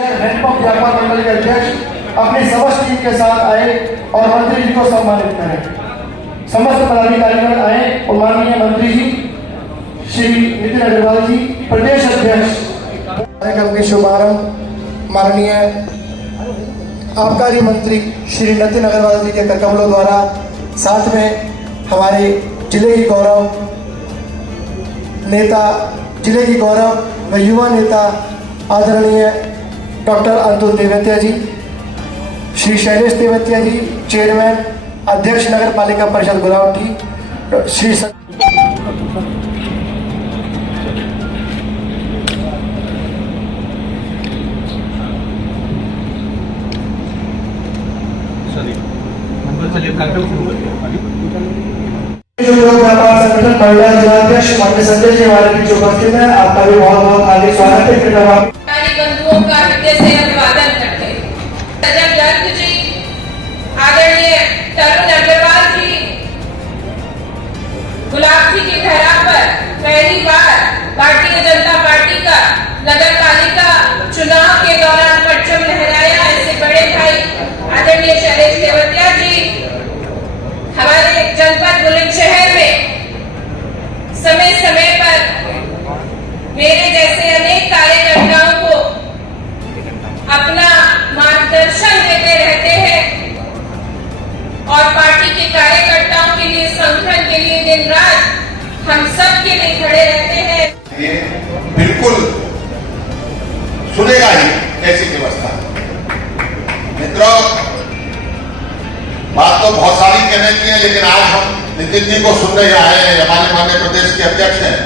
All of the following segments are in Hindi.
हैंडपंप व्यापार मंडल के अध्यक्ष अपनी समस्त टीम के साथ आए और मंत्री जी को सम्मानित करें। समस्त पदाधिकारीगण आए और माननीय मंत्री जी श्री नितिन अग्रवाल जी प्रदेश अध्यक्ष कार्यक्रम के शुभारंभ माननीय आबकारी मंत्री श्री नितिन अग्रवाल जी के करकमलों द्वारा, साथ में हमारे जिले की गौरव नेता, जिले की गौरव व युवा नेता आदरणीय डॉक्टर अतुल तेवतिया जी, श्री शैलेश तेवतिया जी चेयरमैन अध्यक्ष नगर पालिका परिषद गुलावटी, श्री व्यापार संगठन महिला जिलाध्यक्ष माननीय संजय जी हमारे बीच उपस्थित है। आपका भी बहुत बहुत हार्दिक स्वागत है। बंधुओं का हृदय से अभिवादन करते हैं। सजग गर्ग जी, आदरणीय तरुण अग्रवाल जी, गुलाबी की धरा पर पहली बार भारतीय जनता पार्टी का नगर पालिका चुनाव के दौरान परचम लहराया ऐसे बड़े भाई आदरणीय शैलेश तेवतिया जी, हमारे जनपद बुलंदशहर में समय समय पर मेरे जैसे अनेक कार्यकर्ताओं को अपना मार्गदर्शन देते रहते हैं और पार्टी के कार्यकर्ताओं के लिए, संगठन के लिए दिन रात हम सब के लिए खड़े रहते हैं। ये बिल्कुल सुनेगा ही ऐसी व्यवस्था। मित्रों, बात तो बहुत सारी कहने की है, लेकिन आज हम नितिन जी को सुन रहे आए हैं। हमारे माननीय प्रदेश के अध्यक्ष हैं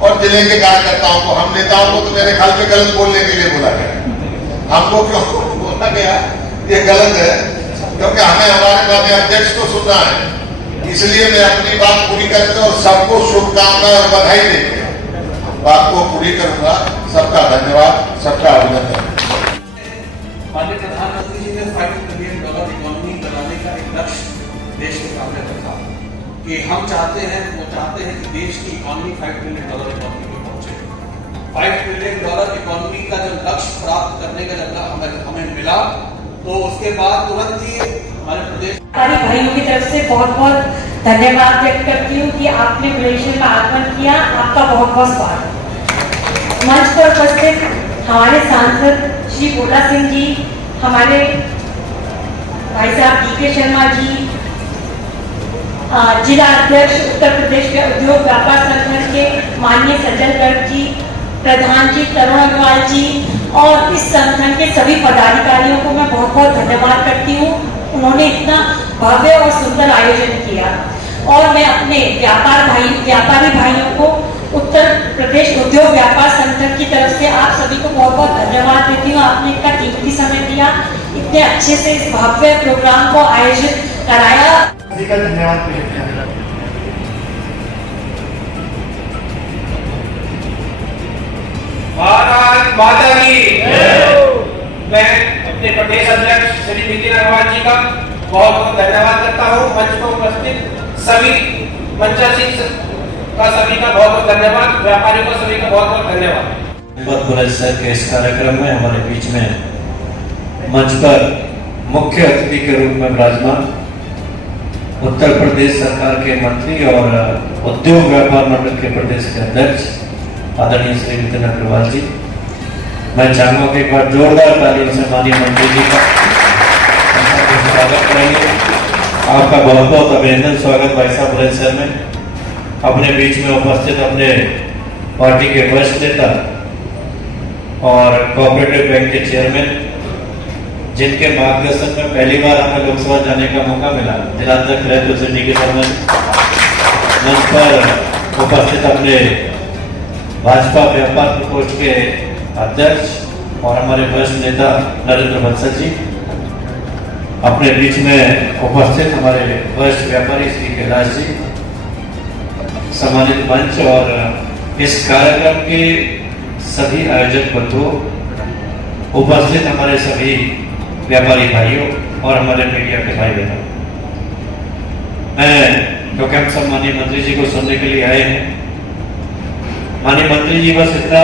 और जिले के कार्यकर्ताओं को, हम नेताओं को तो मेरे ख्याल पे गलत बोलने के लिए बोला गया। हमको क्यों बोला गया ये गलत है, क्योंकि हमें हमारे माननीय अध्यक्ष को सुनना है। इसलिए मैं अपनी बात पूरी करके और सबको शुभकामनाएं और बधाई देकर बात को पूरी करूंगा। सबका धन्यवाद, सबका अभिनंदन। माननीय प्रधानमंत्री जी ने $5 ट्रिलियन इकोनॉमी बनाने का एक लक्ष्य देश के सामने रखा कि हम चाहते हैं, वो चाहते हैं कि देश की इकोनॉमी $5 ट्रिलियन इकोनॉमी को पहुंचे। $5 ट्रिलियन इकोनॉमी का जब लक्ष्य प्राप्त करने का जब हमें मिला, तो उसके बाद तुरंत ही हमारे प्रदेश सारी भाइयों की तरफ से बहुत बहुत धन्यवाद व्यक्त करती हूँ कि आपने बुलंदशहर में आगमन किया। आपका बहुत बहुत स्वागत। मंच पर उपस्थित हमारे सांसद श्री भोला सिंह जी, हमारे भाई साहब DK शर्मा जी, जिला अध्यक्ष उत्तर प्रदेश के उद्योग व्यापार संगठन के माननीय सज्जन गर्ग जी, प्रधान जी तरुण अग्रवाल जी और इस संगठन के सभी पदाधिकारियों को मैं बहुत बहुत धन्यवाद करती हूँ। उन्होंने इतना भव्य और सुंदर आयोजन किया और मैं अपने व्यापारी भाइयों को उत्तर प्रदेश उद्योग व्यापार संगठन की तरफ से आप सभी को बहुत बहुत धन्यवाद देती हूँ। आपने इतना कीमती समय दिया, इतने अच्छे से इस भव्य प्रोग्राम को आयोजित कराया। धन्यवाद। भारत माता की। मैं अपने प्रदेश अध्यक्ष श्री नितिन अग्रवाल जी का बहुत बहुत धन्यवाद करता हूँ। मंच पर उपस्थित सभी मंचासीन का सभी का बहुत बहुत धन्यवाद, व्यापारियों का सभी का बहुत बहुत धन्यवाद। बुलंदशहर के इस कार्यक्रम में हमारे बीच में मंच पर मुख्य अतिथि के रूप में विराजमान उत्तर प्रदेश सरकार के मंत्री और उद्योग व्यापार मंडल के प्रदेश के अध्यक्ष आदरणीय श्री नितिन अग्रवाल जी, मैं चाहूंगा कि एक बार जोरदार तालियों से माननीय मंत्री जी का स्वागत करेंगे। आपका बहुत बहुत अभिनंदन, स्वागत भाई साहब बुलंदशहर में। अपने बीच में उपस्थित अपने पार्टी के वरिष्ठ नेता और कोऑपरेटिव बैंक के चेयरमैन, जिनके मार्गदर्शन में पहली बार हमें लोकसभा जाने का मौका मिला, जिलाध्यक्ष रहे तो DK शर्मा, मंच पर उपस्थित अपने भाजपा व्यापार प्रकोष्ठ के अध्यक्ष और हमारे वरिष्ठ नेता नरेंद्र बंसल जी, अपने बीच में उपस्थित हमारे वरिष्ठ व्यापारी श्री कैलाश जी, सम्मानित मंच और इस कार्यक्रम के सभी आयोजक बंधुओं, उपस्थित हमारे सभी व्यापारी भाइयों और हमारे मीडिया के भाई बहनों, मैं क्योंकि हम सब माननीय मंत्री जी को सुनने के लिए आए हैं, माननीय मंत्री जी बस इतना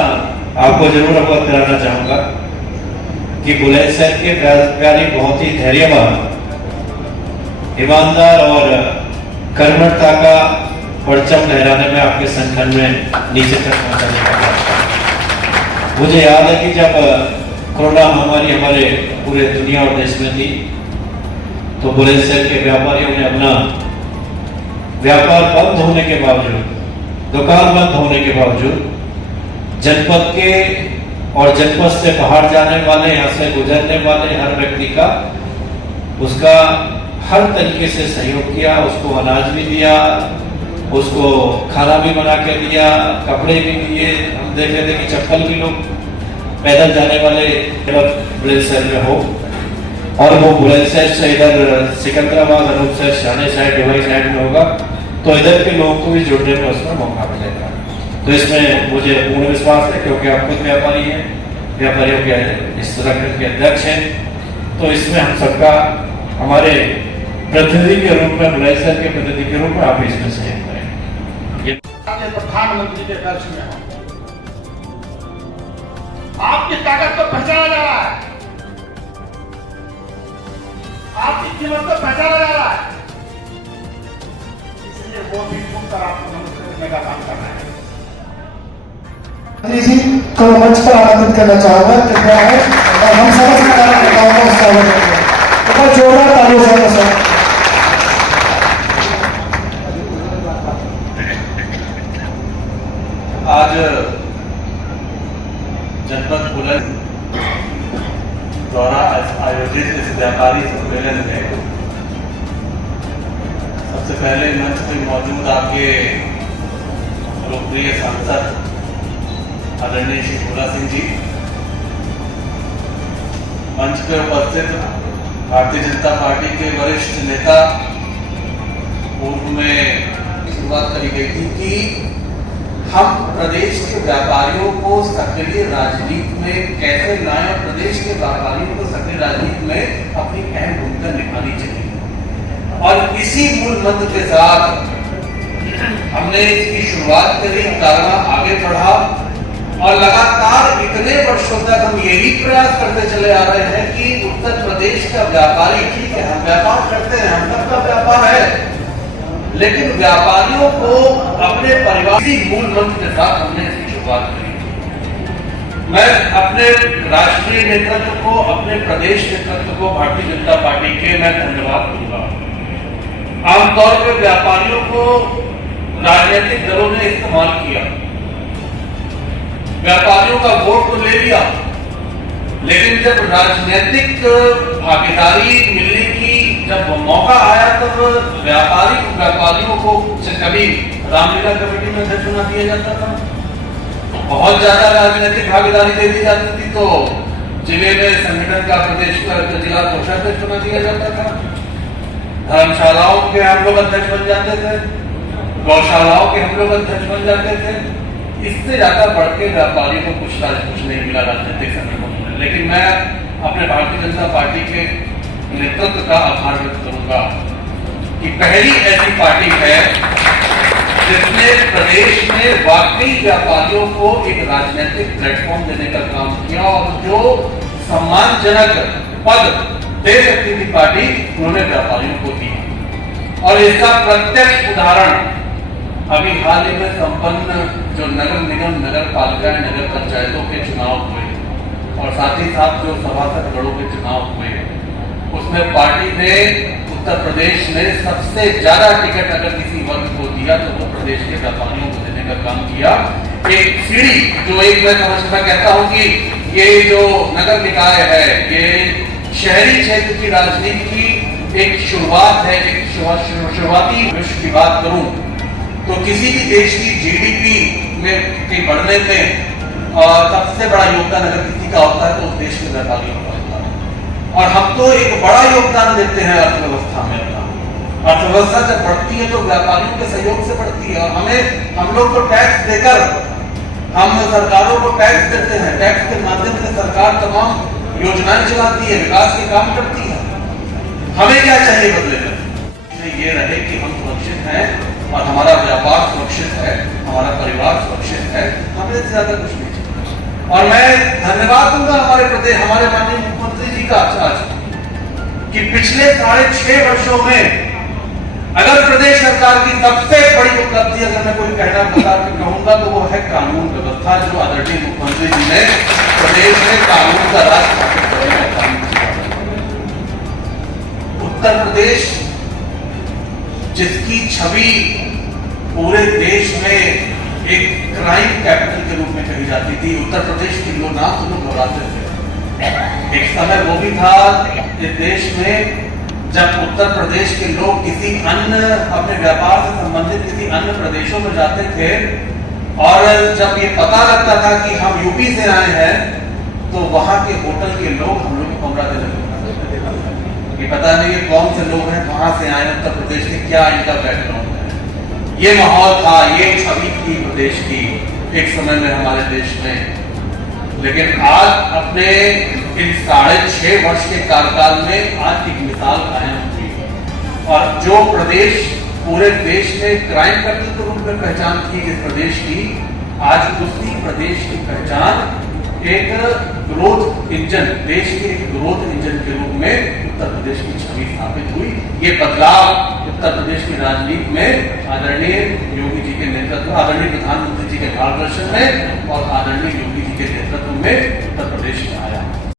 आपको जरूर अवगत कराना चाहूंगा कि बुलंदशहर के व्यापारी बहुत ही धैर्यवान, ईमानदार और कर्मठता का परचम लहराने में आपके संगठन में नीचे तक पहुंचाने का काम किया। मुझे याद है कि जब कोरोना महामारी हमारे पूरे दुनिया और देश में थी, तो बुलंदशहर के व्यापारियों ने अपना व्यापार बंद होने के बावजूद, दुकान बंद होने के बावजूद, जनपद के और जनपद से बाहर जाने वाले, यहाँ से गुजरने वाले हर व्यक्ति का, उसका हर तरीके से सहयोग किया। उसको अनाज भी दिया, उसको खाना भी बना के दिया, कपड़े भी दिए। हम देख रहे थे कि चप्पल भी लोग पैदल जाने वाले बुलंदशहर में हो, और वो बुलंदशहर से इधर सिकंदराबाद, अनूपशहर, शाने साइड, डिवाई साइड में होगा, तो इधर के लोगों को भी जुड़ने में उसमें मौका मिलेगा। तो इसमें मुझे पूर्ण विश्वास है, क्योंकि आप खुद व्यापारी हैं, व्यापारियों के इस संगठन के अध्यक्ष हैं, तो इसमें हम सबका, हमारे प्रतिनिधि के रूप में, बुलंदशहर के प्रतिनिधि के रूप में आप इसमें सहयोग करें। प्रधानमंत्री के दर्श में हो, आपकी ताकत को पहचाना जा रहा है, आपकी कीमत को पहचाना जा रहा है, इसलिए वो भी खुलकर आपको नमस्कार करने का काम कर रहे हैं। जी को मंच पर आमंत्रित करना चाहूंगा, कृपया है, और हम समस्त कार्यकर्ताओं को स्वागत करते हैं। बहुत जोरदार तालियों से सर। आज जनपद बुलंद द्वारा आयोजित इस व्यापारी सम्मेलन में सबसे पहले मंच पर मौजूद आपके लोकप्रिय सांसद आदरणीय श्री भोला सिंह जी, मंच पर उपस्थित भारतीय जनता पार्टी के वरिष्ठ नेता, पूर्व में शुरुआत करी गई थी कि हम प्रदेश के व्यापारियों को सक्रिय राजनीति में कैसे लाएं और प्रदेश के व्यापारियों को सक्रिय राजनीति में अपनी अहम भूमिका निभानी चाहिए। और इसी मूल मंत्र के साथ हमने इसकी शुरुआत करी, कारवां आगे बढ़ा, और लगातार इतने वर्षों तक हम यही प्रयास करते चले आ रहे हैं कि उत्तर प्रदेश का व्यापारी, ठीक है हम व्यापार करते हैं, हम सबका व्यापार है, लेकिन व्यापारियों को अपने परिवार की मूल मंत्र के साथ हमने इसकी शुरुआत करी। मैं अपने राष्ट्रीय नेतृत्व को, अपने प्रदेश नेतृत्व को, भारतीय जनता पार्टी के मैं धन्यवाद दूंगा। आमतौर पर व्यापारियों को राजनीतिक दलों ने इस्तेमाल किया, व्यापारियों का वोट तो ले लिया, लेकिन जब राजनीतिक भागीदारी मिलने की जब मौका आया, तब व्यापारियों को कभी रामलीला कमेटी में अध्यक्ष बना दिया जाता था, बहुत ज्यादा राजनीतिक भागीदारी दे दी जाती थी तो जिले में संगठन का, प्रदेश का जिला कोषाध्यक्ष बना दिया जाता था, धर्मशालाओं के हम लोग अध्यक्ष बन जाते थे, गौशालाओं के हम लोग अध्यक्ष बन जाते थे। इससे ज्यादा बढ़ के व्यापारियों को कुछ नहीं मिला राजनीतिक संगठनों में। लेकिन मैं अपने भारतीय जनता पार्टी के नेतृत्व का आभार व्यक्त करूंगा कि पहली ऐसी पार्टी है जिसने प्रदेश में वाकई व्यापारियों को एक राजनीतिक प्लेटफॉर्म देने का काम किया, और जो सम्मानजनक पद दे सकती थी पार्टी, उन्होंने व्यापारियों को दी। और इसका प्रत्यक्ष उदाहरण अभी हाल ही में संपन्न जो नगर निगम, नगर पालिका, नगर पंचायतों के चुनाव हुए, और साथ ही साथ जो सभासद गणों के चुनाव हुए, उसमें पार्टी ने उत्तर प्रदेश में सबसे ज्यादा टिकट अगर किसी वर्ग को दिया तो वो प्रदेश के व्यापारियों को देने का काम किया। एक सीढ़ी जो एक मैं कहता हूं कि ये जो नगर निकाय है, ये शहरी क्षेत्र की राजनीति की एक शुरुआत है। एक शुरुआती विश्व की बात करूं तो किसी भी देश की जीडीपी में के बढ़ने में सबसे बड़ा योगदान अगर किसी का होता है तो उस देश के व्यापारियों का होता है। और हम तो एक बड़ा योगदान देते हैं अर्थव्यवस्था में। अर्थव्यवस्था जब बढ़ती है तो व्यापारियों के सहयोग से बढ़ती है। और हम लोग तो टैक्स देकर हम सरकारों को टैक्स देते हैं, टैक्स के माध्यम से सरकार तमाम योजनाएं चलाती है, विकास के काम करती है। हमें क्या चाहिए बदले में? ये रहे कि हम सुरक्षित हैं और हमारा व्यापार सुरक्षित है, हमारा परिवार सुरक्षित है, हमें ज्यादा कुछ नहीं चाहिए। और मैं धन्यवाद दूंगा हमारे माननीय का आज कि पिछले 6.5 वर्षों में अगर प्रदेश सरकार की सबसे बड़ी उपलब्धि अगर मैं कोई कहना बता के कहूंगा तो वो है कानून व्यवस्था, जो आदरणीय मुख्यमंत्री जी ने प्रदेश में कानून का राज स्थापित करने का काम किया। उत्तर प्रदेश जिसकी छवि पूरे देश में एक क्राइम कैपिटल के रूप में कही जाती थी, उत्तर प्रदेश के लोग नाम तो लोग घबराते थे। एक समय वो भी था इस देश में जब उत्तर प्रदेश के लोग किसी अन्य अपने व्यापार से संबंधित किसी अन्य प्रदेशों में जाते थे और जब ये पता लगता था कि हम यूपी से आए हैं तो वहां के होटल के लोग हम लोग को कमरा देने लगते, ये पता नहीं ये कौन से लोग हैं, कहां से आए, उत्तर प्रदेश के क्या इनका बैकग्राउंड है। ये माहौल था, ये छवि थी प्रदेश की एक समय में हमारे देश में। लेकिन आज अपने इन 6.5 वर्ष के कार्यकाल में आज एक मिसाल कायम हुई और जो प्रदेश पूरे देश में क्राइम कैपिटल के रूप में पहचान थी इस प्रदेश की, आज उसी प्रदेश की पहचान एक ग्रोथ इंजन, देश के एक ग्रोथ इंजन के रूप में उत्तर प्रदेश की छवि स्थापित हुई। ये बदलाव उत्तर प्रदेश की राजनीति में आदरणीय योगी जी के नेतृत्व, आदरणीय प्रधानमंत्री जी के मार्गदर्शन में और आदरणीय योगी जी के नेतृत्व में उत्तर प्रदेश में आया।